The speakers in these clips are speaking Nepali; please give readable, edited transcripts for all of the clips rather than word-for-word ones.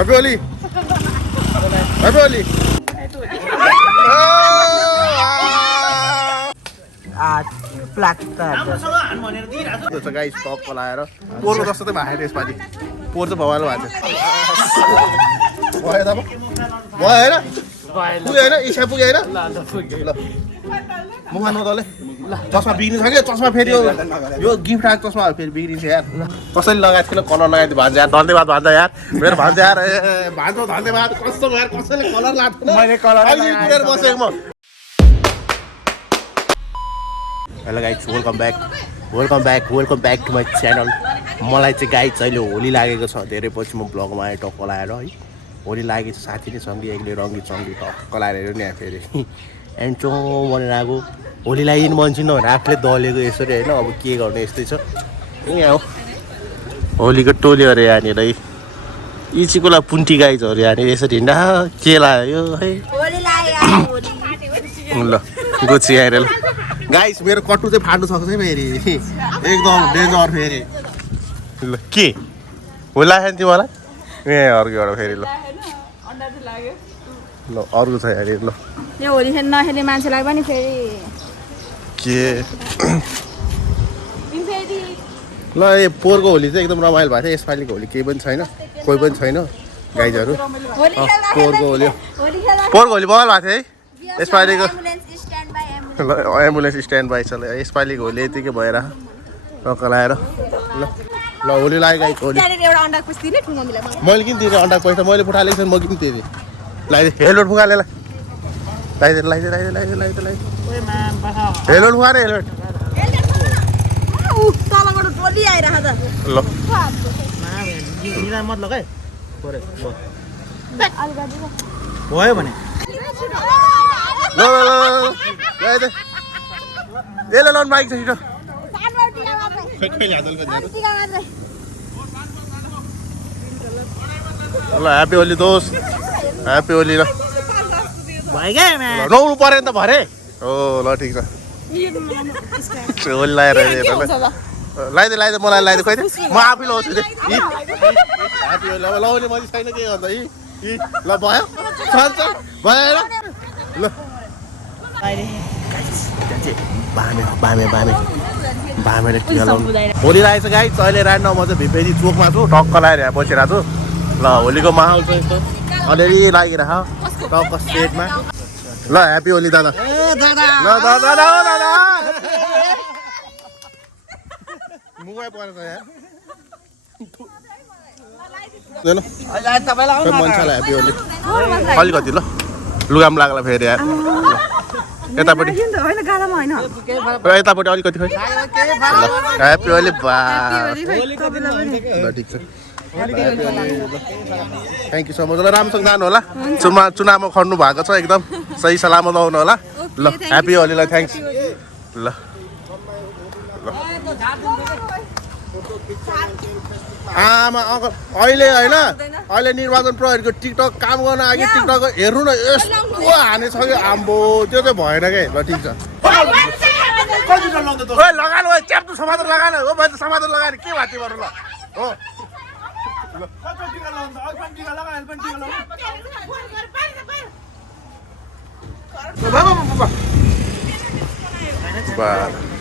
Happy Holi. Happy Holi. Guys top लाएर पोरको जस्तो चाहिँ भएको यसपालि पोर चाहिँ भवालो भएको भयो त भयो होइन पुग्यो होइन इच्छा पुग्यो होइन ल मुख नदले चस्मा बिग्रिन्छ कि चस्मा फेरि यो गिफ्ट आएको चस्मा फेरि बिग्रिन्छ यार कसैले लगाएको थिएन कलर लगाइदियो भन्छ यार धन्यवाद भन्छ यार मेरो भन्छ यार ए भन्छ धन्यवाद कस्तो यार कसैले कलर लगाएको थिएन मैले कलर पुगेर बसेको म hello guys welcome back to my channel मलाई चाहिँ गाइज अहिले होली लागेको छ धेरै पछि म ब्लगमा आएँ टक्क लाएर है होली लागेको छ साथी नै सँगै एकले रङ्गी चङ्गी टक्क लाएर हेऱ्यो नि फेरि एन्ड चो भनेर आएको होली लागिदिनु मन छैन भनेर आफूले दलेको यसरी होइन अब के गर्ने यस्तै छ यहाँ हो होलीको टोली अरे यहाँनिर है इचीकोला पुन्टी गाइजहरू यहाँनिर यसरी हिँड्दा के लाग्यो है ल गोची आएर ल गाइस मेरो कट्टु चाहिँ फाट्नु सक्छ है फेरि एकदम डेन्जर फेरि ल के होला नि तिमीलाई ए अर्को एउटा फेरि ल ल अर्को छ हेरि ल यो होली खेल्न नखेल्ने मान्छेलाई पनि फेरि के ल ए पोहोरको होली चाहिँ एकदम रमाइलो भएको थियो यसपालिको होली केही पनि छैन कोही पनि छैन गाइजहरू पोहोरको होली बवाल भएको थियो है यसपालिको ल एम्बुलेन्स स्ट्यान्ड बाई छ ल यसपालिको होली यतिकै भएर टक्क लाएर ल ल होली लाग्यो गाई होली मैले किन दिएँ अन्डा पैसा मैले पठालेको छु म किन दिएँ लगाइदिएँ हेलमेट फुगाले लगाइदिएँ हेलमेट फुगा रे हेलमेट ल भयो भने ल ल बाइक छ छिटो ल ह्याप्पी होली दोस्त ह्याप्पी होली ल नौनु पऱ्यो नि त भरे हो ल ठिक छ होली लगाएर लगाइदिए मलाई लगाइदिए खोइ म आफै लगाउँछु ह्याप्पी होली अब लगाउने मैले छैन के अन्त ल भयो भयो ल बामेले टिका लाउनु होली लागेको छ गाइस अहिले रात 9 बजे भिपेरी चोकमा छु टक्क लगाएर यहाँ बसिरहेको छु ल होलीको माहौल चाहिँ यस्तो अलिअलि लागिरह टक्क स्टेटमा ल ह्याप्पी होली दादा ल दादा मुखै परेछ यार मान्छेलाई ह्याप्पी होली अलिकति ल लुगाम लाग्ला फेरि यार यतापट्टि यतापट्टि अलिकति खोइ ह्याप्पी होली ल ठिक छ थ्याङ्क यू सो मच ल राम्रोसँग जानु होला चुनावमा खड्नु भएको छ एकदम सही सलामत आउनु होला ल ह्याप्पी होलीलाई थ्याङ्क्स ल आमा अहिले होइन अहिले निर्वाचन प्रहरीको टिकटक काम गर्न अघि टिकटक हेर्नु न यस्तो हानेछ कि आम्बो त्यो चाहिँ भएन क्या ल ठिक छ लगानु च्याप्टु समाधान लगाएन हो मैले समाधान लगाएर के भएको थियो ल हो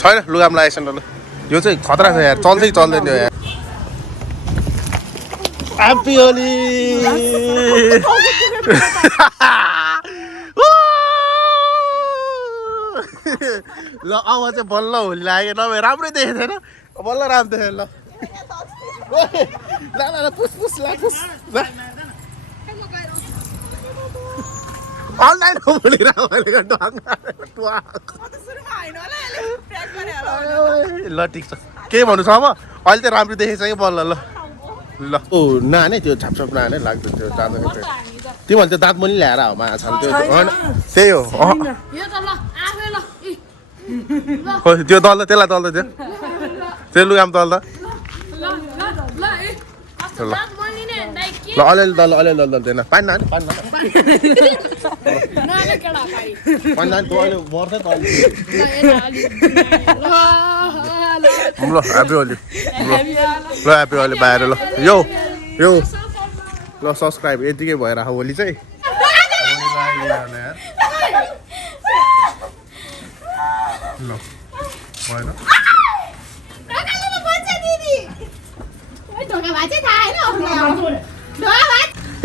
छैन लुगाम लागेको छैन ल यो चाहिँ खतरा छ यार चल्दै चल्दैन यो यार ह्याप्पी होली ल अब चाहिँ बल्ल होली लाग्यो नभए राम्रै देखेको थिएन बल्ल राम्रो देखेँ ल पुस अनलाइन ल ठिक छ के भन्नु छ अब अहिले चाहिँ राम्रो देखेको छ कि बल्ल ल ल ओ नाने त्यो छापछाप नाने लाग्दैन त्यो जाँदैन तिमीहरूले त्यो दाँत पनि ल्याएर हो माछा त्यो त्यही हो त्यो दल्दा त्यसलाई दल्दा त्यो लुगाम दल्दा ल अलिअलि दल्दा अलिअलि दल्दैन पानी नानी पानी अहिले मर्छ ल ह्याप्पी होली ल ह्याप्पी होली बाहिर ल यो ल सब्सक्राइब यतिकै भएर होली चाहिँ ल भएन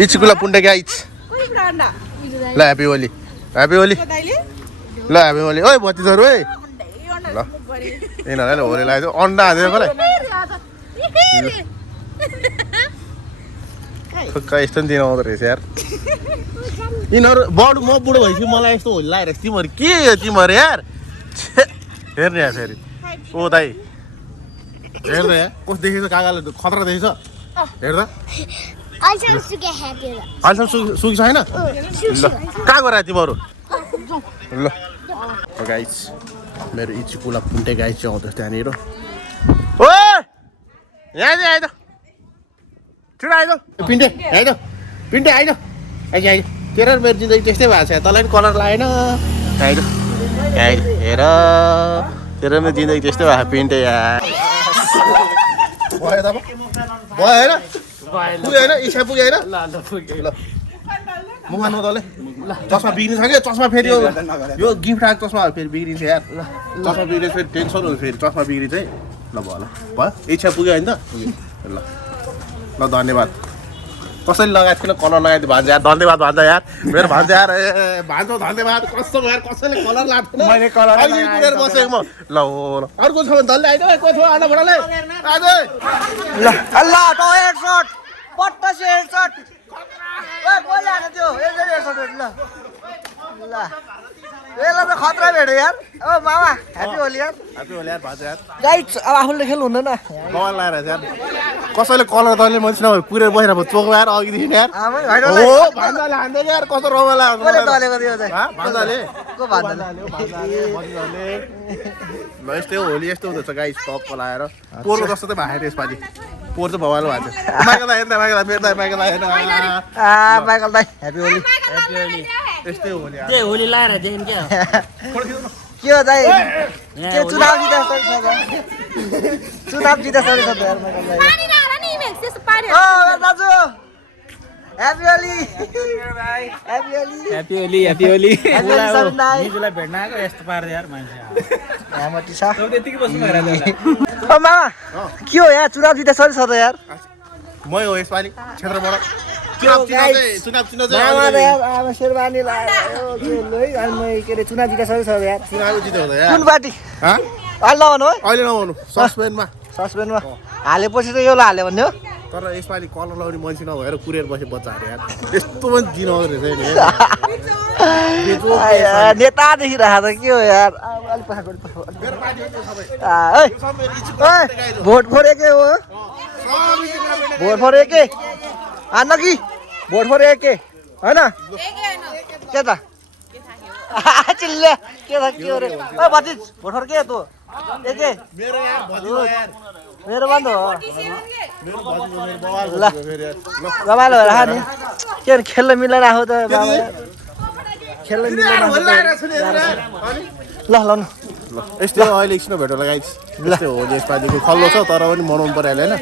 इचिकुला पुण्डे गाइज ल ह्याप्पी होली ह्याप्पी होली ल ह्याप्पी होली ओइ भतिजहरू है ल यिनीहरूलाई होली लगाइदियो अन्डा हाल्दैन मलाई यस्तो पनि दिन आउँदो रहेछ यार यिनीहरू बढु म बुढो भएपछि मलाई यस्तो होली लगाएर तिमीहरू के हो तिमीहरू यार हेर्ने यार फेरि ओ दाइ हेर्दा यार कस्तो देखेछ काकाले खतरा देखेछ हेर्दा अहिलेसम्म सुकी छैन ल कहाँ गएर तिमीहरू ल गाइस मेरो इचिकुला पुन्टे गाइस चाहिँ आउँदैछ त्यहाँनिर ओ यहाँ आइद छिटो आइद पिन्टे आइद पिन्टे आइद आइज आइज तेरो मेरो जिन्दगी त्यस्तै भएको छ तँलाई पनि कलर लागेन आइद हेर तेरो मेरो जिन्दगी त्यस्तै भएको पिन्टे यार भयो त भयो होइन पुग्यो होइन इच्छा पुग्यो होइन ल मुख हान्नु तँले चस्मा बिग्रिन्छ कि चस्मा फेरि यो गिफ्ट आएको चस्मा फेरि बिग्रिन्छ यार चस्मा बिग्रिन्छ फेरि टेन्सन हुन्छ फेरि चस्मा बिग्रिन्छ है ल भयो ल भयो इच्छा पुग्यो होइन त ल ल धन्यवाद कसैले लगाएको थिएन कलर लगाइदियो भान्जा यार धन्यवाद भान्जा यार मेरो भान्जा यार ए भान्जा धन्यवाद कस्तो यार कसैले कलर लगाएको थिएन मैले कलर पुगेर बसेको म ल हो ल अर्को छ भने धन्यवाद आइद को थियो आना बडाले आज ल अल्लाह त हेडशट पट्टा से हेडशट ओए बोले आने त्यो यसरी हेडशट ल ल यसलाई त खतरा भेट्यो यार ओ मामा ह्यापी होली यार भान्जा यार गाइस अब आफूले खेल्नु हुँदैन कलर लगाएर यार कसैले कलर तले मान्छे नभए पुरै बसेर चोक यार अघिदेखि यार आमै हैन हो भान्जाले हान्दै यार कस्तो रमाइलो लाग्छ कसले तलेको त्यो चाहिँ भान्जाले को भान्जाले ल यस्तै हो होली यस्तो हुँदैछ गाइस टप लगाएर पोहोरको जस्तो चाहिँ भएको यसपालि पोहोर चाहिँ भवालो भएको थियो माइकल दाइ हेर्दा मेरो दाइ माइकल दाइ हेर्न माइकल दाइ ह्यापी होली यस्तै हो होली त्यही होली लाएर देखिन क्या के हो दाइ के चुनाव जिते जस्तो छ चुनाव जिते जस्तो छ यार माइकल दाइ ओ दाजु happy Holi happy Holi happy Holi happy Holi Sabin दाइ निजुलाई भेट्न आएको यस्तो पार्दै यार मान्छे ह्यामटी छ त्यतिकै बस्नु भएर ओ मामा के हो यार चुनाव जिते सरी छ त यार मै हो यसपालि क्षेत्रबाट चुनाव चिन्ह मामा चाहिँ यार अब शेरवानी लगायो के लै अनि म के रे चुनाव जिते सरी छ यार चुनाव जित्यो त यार कुन पार्टी हाँ अहिले नभन्नु है अहिले नभन्नु सस्पेन्डमा सस्पेन्डमा हालेपछि त यो हाल्यो भन्ने हो तर यसपालि कलर लगाउने मान्छे नभएर कुरेर बसे बच्चाहरू यार यस्तो पनि दिन आउँदो रहेछ नि नेता देखिरहेको त के हो यार अलिक पछाडि भोट फोर एकै हो भोट फोर एकै हान्न कि भोट फोर एकै होइन के त चिल्ले के छ के हो रे ओ भतिज भोट फोर के तँ एकै मेरो बन्द हो ल रमाइलो भएर नि के खेल्न मिलेर आएको त बाबा खेल्न मिलेर ल ल ल यस्तै हो अहिले एकछिन भेटो लगाइस् यस्तै हो यसपालिको खल्लो छ तर पनि मनाउनु पऱ्यो होइन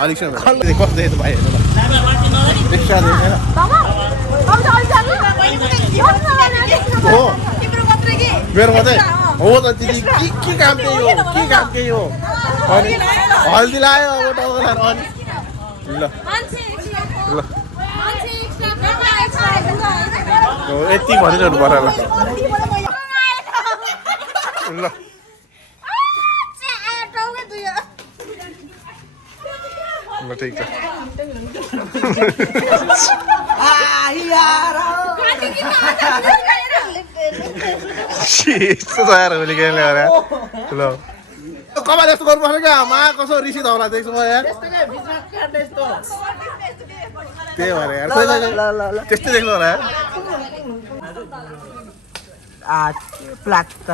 अलिक छिन भेट कस्तो देखेको भाइ हेर्नु एक्स्ट्रा देखेन हो मेरो मात्रै हो त दिदी के काम के हो अनि हल्दी लायो अब टाउकोलाई अनि ल ल यति भनिरहनु पर्यो ल ल ल ठिक छ यस्तो तयार होली खेल्ने अरे ल कमाल यस्तो गर्नुपर्छ क्या मा कसो रिसिद होला देख्छु म यार त्यही भएर यार त्यस्तै देख्नु होला यार प्लाक त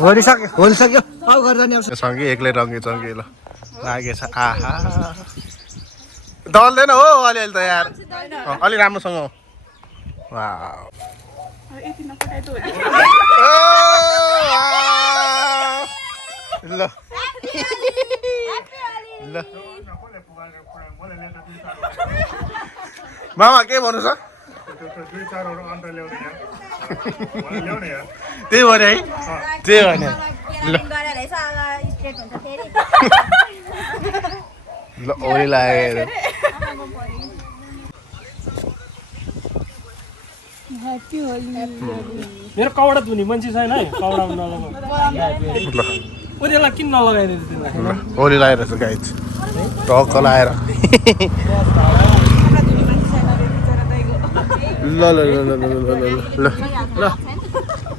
होलिसक्यो अब गरेर नि सँगै एक्लै रङ्गे चङ्गे ल लागेछ आहा डल्दैन हो अलिअलि त यार अलि राम्रोसँग वाउ ल ल मामा के भन्नु छ त्यही भने है त्यही भने ल ओली लागेर मेरो कौडा धुनी मान्छे छैन है कौडा नलगाउ किन नलगाइदिनु तिमीलाई होली लगाएर छ गाइज टक्क लगाएर ल ल ल ल ल ल ल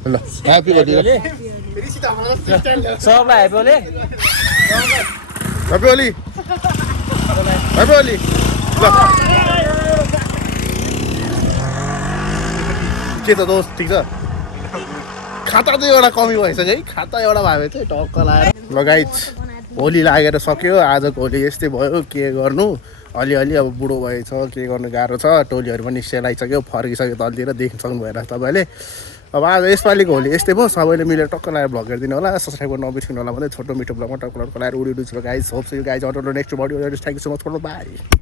ल ह्याप्पी होली सबलाई happy Holi happy Holi happy Holi ल के त दोस्त ठिक छ खाता चाहिँ एउटा कमी भएछ है खाता एउटा भयो चाहिँ टक्क लगाएर ल गाइज होली लागेर सक्यो आजको होली यस्तै भयो के गर्नु अलिअलि अब बुढो भएछ के गर्नु गाह्रो छ टोलीहरू पनि सेलाइसक्यो फर्किसक्यो तलतिर देख्न सक्नु भएर तपाईँले अब आज यसपालिको होली यस्तै भयो सबैले मिलेर टक्क लगाएर भ्लग हेरिदिनु होला सब्सक्राइब गर्न नबिर्सिनु होला भने छोटो मिठो भ्लगमा टक्क लगाएर उडी उडी गाइज होप्स यु गाइज अटो next video thank you so much for by